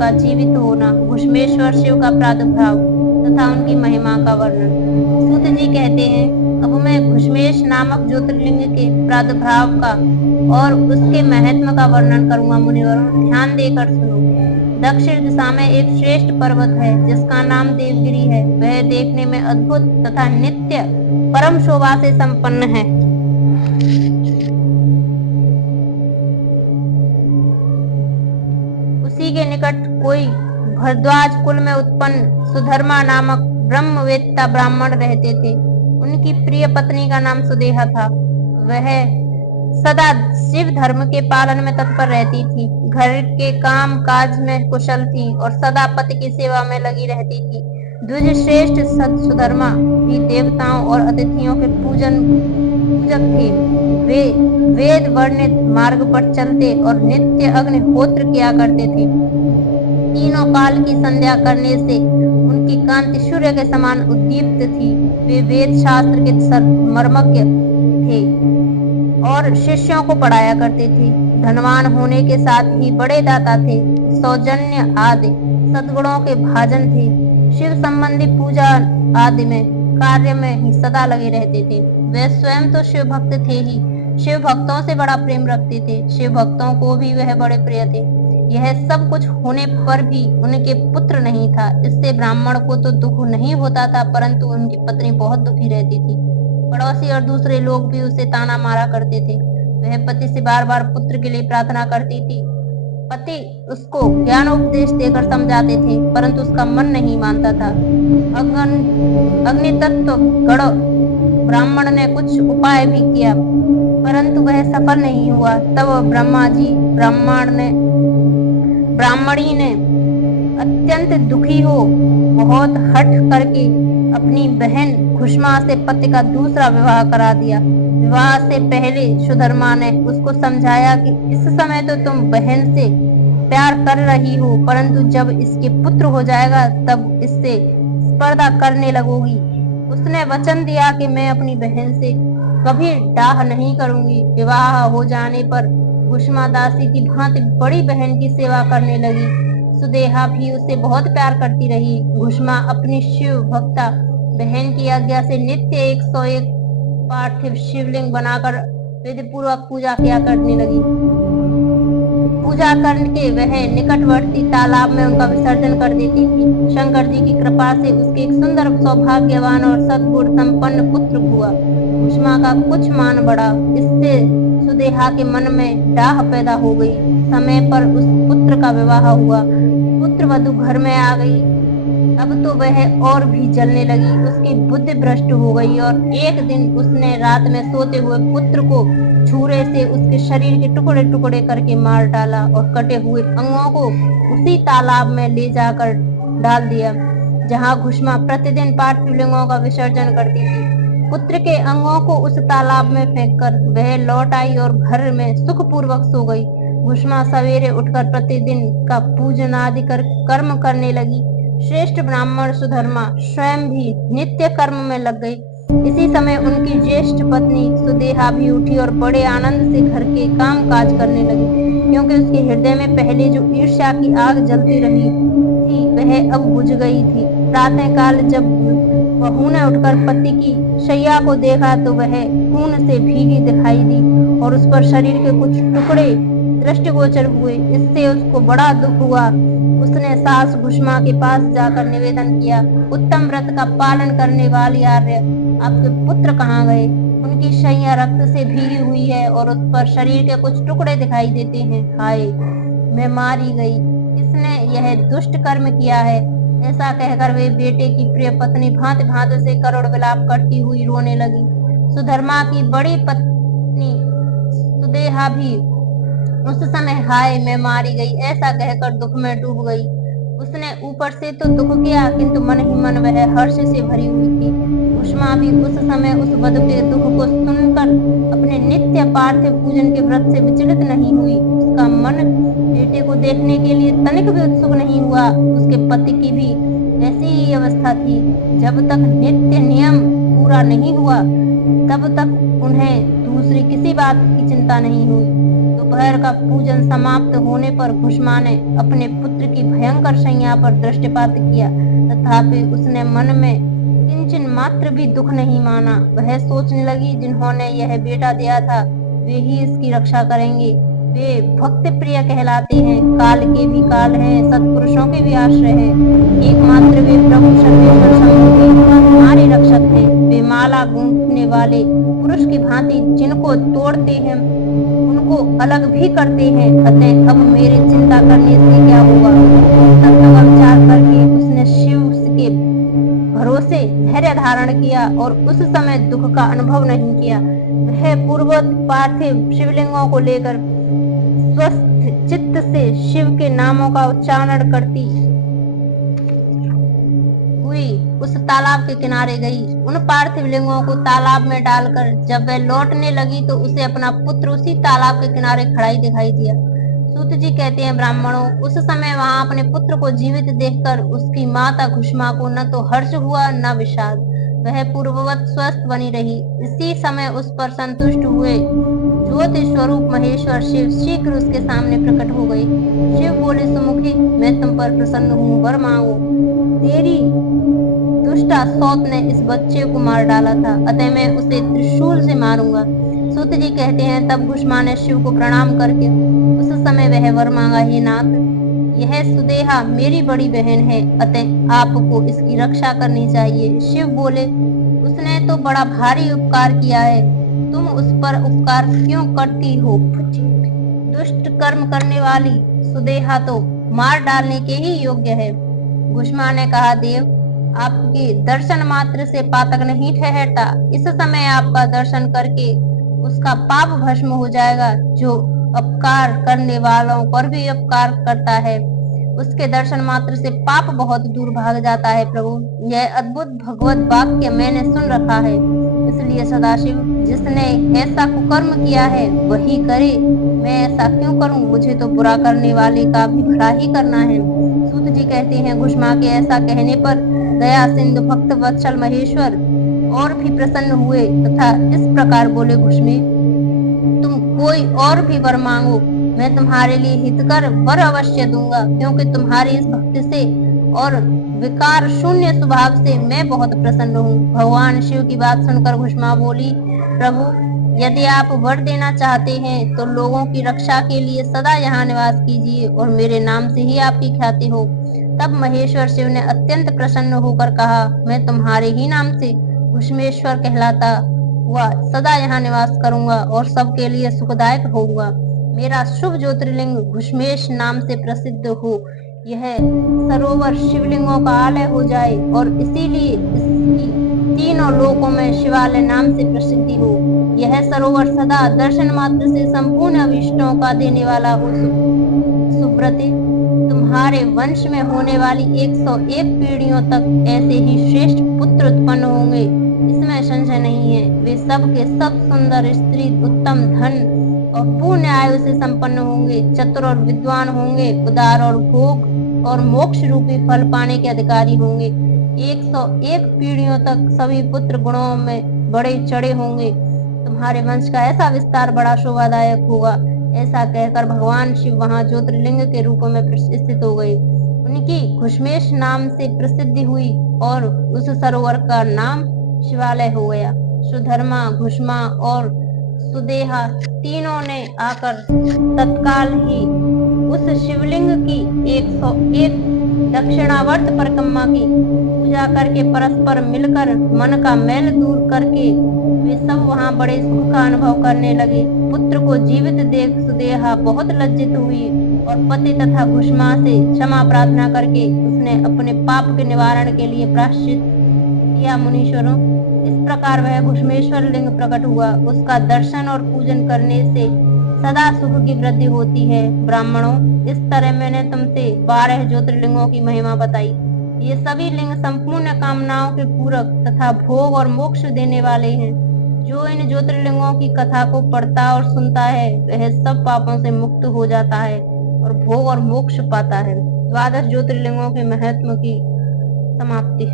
उनका जीवित होना, घुश्मेश्वर शिव का प्रादुर्भाव तथा उनकी महिमा का वर्णन। सूत जी कहते हैं, अब मैं घुश्मेश नामक ज्योतिर्लिंग के प्रादुर्भाव का और उसके महत्व का वर्णन करूंगा। मुनिवरों, ध्यान देकर सुनो। दक्षिण दिशा में एक श्रेष्ठ पर्वत है जिसका नाम देवगिरी है। वह देखने में अद्भुत तथा नित्य परम शोभा से संपन्न है। उसी के निकट कोई भरद्वाज कुल में उत्पन्न सुधर्मा नामक ब्रह्मवेत्ता ब्राह्मण रहते थे। उनकी प्रिय पत्नी का नाम सुदेहा था। वह सदा शिव धर्म के पालन में तत्पर रहती थी, घर के काम काज में कुशल थी और सदा पति की सेवा में लगी रहती थी। द्विज श्रेष्ठ सुधर्मा भी देवताओं और अतिथियों के पूजक थे। वे वेद वर्णित मार्ग पर चलते और नित्य अग्निहोत्र किया करते थे। तीनों काल की संध्या करने से उनकी कांति सूर्य के समान उद्दीप्त थी। वे वेद शास्त्र के मर्मज्ञ थे और शिष्यों को पढ़ाया करते थे। धनवान होने के साथ ही बड़े दाता थे। सौजन्य आदि सद्गुणों के भाजन थे। शिव संबंधी पूजा आदि में कार्य में ही सदा लगे रहते थे। वे स्वयं तो शिव भक्त थे ही, शिव भक्तों से बड़ा प्रेम रखते थे। शिव भक्तों को भी वह बड़े प्रिय थे। यह सब कुछ होने पर भी उनके पुत्र नहीं था। इससे ब्राह्मण को तो दुख नहीं होता था, परंतु उनकी पत्नी बहुत दुखी रहती थी। पड़ोसी और दूसरे लोग भी उसे ताना मारा करते थे। वह पति से बार बार पुत्र के लिए प्रार्थना करती थी। पति उसको ज्ञानोपदेश देकर समझाते थे, परंतु उसका मन नहीं मानता था। अग्नि तत्व गढ़ ब्राह्मण ने कुछ उपाय भी किया, परंतु वह सफल नहीं हुआ। तब ब्राह्मणी ने अत्यंत दुखी हो बहुत हठ करके अपनी बहन घुश्मा से पति का दूसरा विवाह करा दिया। विवाह से पहले सुधर्मा ने उसको समझाया कि इस समय तो तुम बहन से प्यार कर रही हो, परंतु जब इसके पुत्र हो जाएगा तब इससे स्पर्धा करने लगोगी। उसने वचन दिया कि मैं अपनी बहन से कभी डाह नहीं करूंगी। विवाह हो जाने पर घुश्मा दासी की भांति बड़ी बहन की सेवा करने लगी। सुदेहा भी उससे बहुत प्यार करती रही। घुश्मा अपनी शिव भक्ता बहन की आज्ञा से नित्य 101 पार्थिव शिवलिंग बनाकर विधि पूर्वक पूजा किया करने लगी। पूजा करके वह निकटवर्ती तालाब में उनका विसर्जन कर देती थी। शंकर जी की कृपा से उसके एक सुंदर सौभाग्यवान और सद्गुण संपन्न पुत्र हुआ। घुश्मा का कुछ मान बढ़ा। इससे सुदेहा के मन में डाह पैदा हो गई। समय पर उस पुत्र का विवाह हुआ। पुत्र वधू घर में आ गई। अब तो वह और भी जलने लगी। उसकी बुद्धि भ्रष्ट हो गई और एक दिन उसने रात में सोते हुए पुत्र को छुरे से उसके शरीर के टुकड़े टुकड़े करके मार डाला और कटे हुए अंगों को उसी तालाब में ले जाकर डाल दिया जहाँ घुश्मा प्रतिदिन पार्थिव लिंगों का विसर्जन करती थी। पुत्र के अंगों को उस तालाब में फेंककर वह लौट आई और घर में सुखपूर्वक सो गई। घुश्मा सवेरे उठकर प्रतिदिन का पूजन आदि कर्म करने लगी। श्रेष्ठ ब्राह्मण सुधर्मा स्वयं भी नित्य कर्म में लग गई। इसी समय उनकी ज्येष्ठ पत्नी सुदेहा भी उठी और बड़े आनंद से घर के काम काज करने लगी, क्योंकि उसके हृदय में पहले जो ईर्ष्या की आग जलती रही थी वह अब बुझ गई थी। प्रातः काल जब बहू ने उठकर पति की शैया को देखा तो वह खून से भीगी दिखाई दी और उस पर शरीर के कुछ टुकड़े दृष्टिगोचर हुए। इससे उसको बड़ा दुख हुआ। उसने सास घुश्मा के पास जाकर निवेदन किया, उत्तम व्रत का पालन करने वाली आर्य, आपके पुत्र कहाँ गए? उनकी शैया रक्त से भीगी हुई है और उस पर शरीर के कुछ टुकड़े दिखाई देते हैं। हाय, मैं मारी गई, किसने यह दुष्ट कर्म किया है? ऐसा कहकर वे बेटे की प्रिय पत्नी भांति भांति से करोड़ विलाप करती हुई रोने लगी। सुधर्मा की बड़ी पत्नी सुदेहा भी उस समय हाय मैं मारी गई ऐसा कहकर दुख में डूब गई। उसने ऊपर से तो दुख किया, किंतु मन ही मन वह हर्ष से भरी हुई थी। घुश्मा भी उस समय उस वधू के दुख को सुनकर अपने नित्य पार्थिव पूजन के व्रत से विचलित नहीं हुई। उसका मन बेटे को देखने के लिए तनिक भी उत्सुक नहीं हुआ। उसके पति की भी ऐसी ही अवस्था थी। जब तक नित्य नियम पूरा नहीं हुआ तब तक उन्हें दूसरी किसी बात की चिंता नहीं हुई। दोपहर का पूजन समाप्त होने पर घुष्मा ने अपने पुत्र की भयंकर शैया पर दृष्टिपात किया, तथापि उसने मन में किंचन मात्र भी दुख नहीं माना। वह सोचने लगी, जिन्होंने यह बेटा दिया था वे ही इसकी रक्षा करेंगे। वे भक्त प्रिय कहलाते हैं, काल के भी काल हैं, सत्पुरुषों के भी आश्रय है। एकमात्र वे प्रभु सर्वेश्वर शंभु ही हमारे रक्षक हैं। वे माला गूंथने वाले पुरुष की भांति जिनको तोड़ते हैं उनको अलग भी करते हैं, अतः अब मेरे चिंता करने से क्या होगा। तब विचार करके उसने शिव के भरोसे धैर्य धारण किया और उस समय दुख का अनुभव नहीं किया। वह पूर्ववत पार्थिव शिवलिंगों को लेकर स्वस्थ चित्त से शिव के नामों का उच्चारण करती हुई उस तालाब के किनारे गई। उन पार्थिव लिंगों को तालाब में डालकर जब वह लौटने लगी तो उसे अपना पुत्र उसी तालाब के किनारे खड़ा ही दिखाई दिया। सूत जी कहते हैं, ब्राह्मणों, उस समय वहां अपने पुत्र को जीवित देखकर उसकी माता घुष्मा को न तो हर्ष हुआ न विषाद। वह पूर्ववत स्वस्थ बनी रही। इसी समय उस पर संतुष्ट हुए ज्योति स्वरूप महेश्वर शिव शीघ्र उसके सामने प्रकट हो गए। शिव बोले, सुमुखी, मैं तुम पर प्रसन्न हूँ, वर मांगो। तेरी दुष्टा सौत ने इस बच्चे को मार डाला था, अतः मैं उसे त्रिशूल से मारूंगा। सूत जी कहते हैं, तब घुष्मा ने शिव को प्रणाम करके उस समय वह वर मांगा, हे नाथ, यह सुदेहा मेरी बड़ी बहन है, अतः आपको इसकी रक्षा करनी चाहिए। शिव बोले, उसने तो बड़ा भारी उपकार किया है, तुम उस पर उपकार क्यों करती हो। दुष्ट कर्म करने वाली सुदेहा तो मार डालने के ही योग्य है। घुष्मा ने कहा, देव, आपके दर्शन मात्र से पातक नहीं ठहरता। इस समय आपका दर्शन करके उसका पाप भस्म हो जाएगा। जो अपकार करने वालों पर भी अपकार करता है उसके दर्शन मात्र से पाप बहुत दूर भाग जाता है। प्रभु, यह अद्भुत भगवत वाक्य मैंने सुन रखा है, इसलिए सदाशिव, जिसने ऐसा कुकर्म किया है वही करे। मैं ऐसा क्यों करूं? मुझे तो बुरा करने वाले का भी भला ही करना है। सूत जी कहते हैं, घुष्मा के ऐसा कहने पर दया सिंधु भक्त वत्सल महेश्वर और भी प्रसन्न हुए तथा इस प्रकार बोले, घुष्मे, तुम कोई और भी वर मांगो, मैं तुम्हारे लिए हितकर वर अवश्य दूंगा, क्योंकि तुम्हारी इस भक्ति से और विकार शून्य स्वभाव से मैं बहुत प्रसन्न हूँ। भगवान शिव की बात सुनकर घुष्मा बोली, प्रभु, यदि आप वर देना चाहते हैं तो लोगों की रक्षा के लिए सदा यहाँ निवास कीजिए और मेरे नाम से ही आपकी ख्याति हो। तब महेश्वर शिव ने अत्यंत प्रसन्न होकर कहा, मैं तुम्हारे ही नाम से घुष्मेश्वर कहलाता हुआ सदा यहाँ निवास करूंगा और सबके लिए सुखदायक होऊंगा। मेरा शुभ ज्योतिर्लिंग घुष्मेश नाम से प्रसिद्ध हो, यह सरोवर शिवलिंगों का आलय हो जाए और इसीलिए इसकी तीनों लोकों में शिवालय नाम से प्रसिद्धि हो। यह सरोवर सदा दर्शन मात्र से संपूर्ण अभिष्टों का देने वाला हो। सुब्रते, तुम्हारे वंश में होने वाली 101 पीढ़ियों तक ऐसे ही श्रेष्ठ पुत्र उत्पन्न होंगे, इसमें संशय नहीं है। वे सब के सब सुंदर स्त्री, उत्तम धन और पूर्ण आयु से संपन्न होंगे, चतुर और विद्वान होंगे, उदार और भोग और मोक्ष रूपी फल पाने के अधिकारी होंगे। 101 पीढ़ियों तक सभी पुत्र गुणों में बड़े चढ़े होंगे। तुम्हारे वंश का ऐसा विस्तार बड़ा शोभादायक होगा। ऐसा कहकर भगवान शिव वहां ज्योतिर्लिंग के रूप में स्थित हो गए। उनकी घुष्मेश नाम से प्रसिद्धि हुई और उस सरोवर का नाम शिवालय हो गया। सुधर्मा, घुष्मा और सुदेहा तीनों ने आकर तत्काल ही उस शिवलिंग की 101 दक्षिणावर्त परिक्रमा की पूजा करके परस्पर मिलकर मन का मैल दूर करके वे सब वहां बड़े सुख का अनुभव करने लगे। पुत्र को जीवित देख सुदेहा बहुत लज्जित हुई और पति तथा घुष्मा से क्षमा प्रार्थना करके उसने अपने पाप के निवारण के लिए प्रायश्चित किया। मुनीश्वरों, इस प्रकार वह घुष्मेश्वर लिंग प्रकट हुआ। उसका दर्शन और पूजन करने से सदा सुख की वृद्धि होती है। ब्राह्मणों, इस तरह मैंने तुमसे 12 ज्योतिर्लिंगों की महिमा बताई। ये सभी लिंग संपूर्ण कामनाओं के पूरक तथा भोग और मोक्ष देने वाले हैं। जो इन ज्योतिर्लिंगों की कथा को पढ़ता और सुनता है वह सब पापों से मुक्त हो जाता है और भोग और मोक्ष पाता है। 12 ज्योतिर्लिंगों के महत्व की समाप्ति।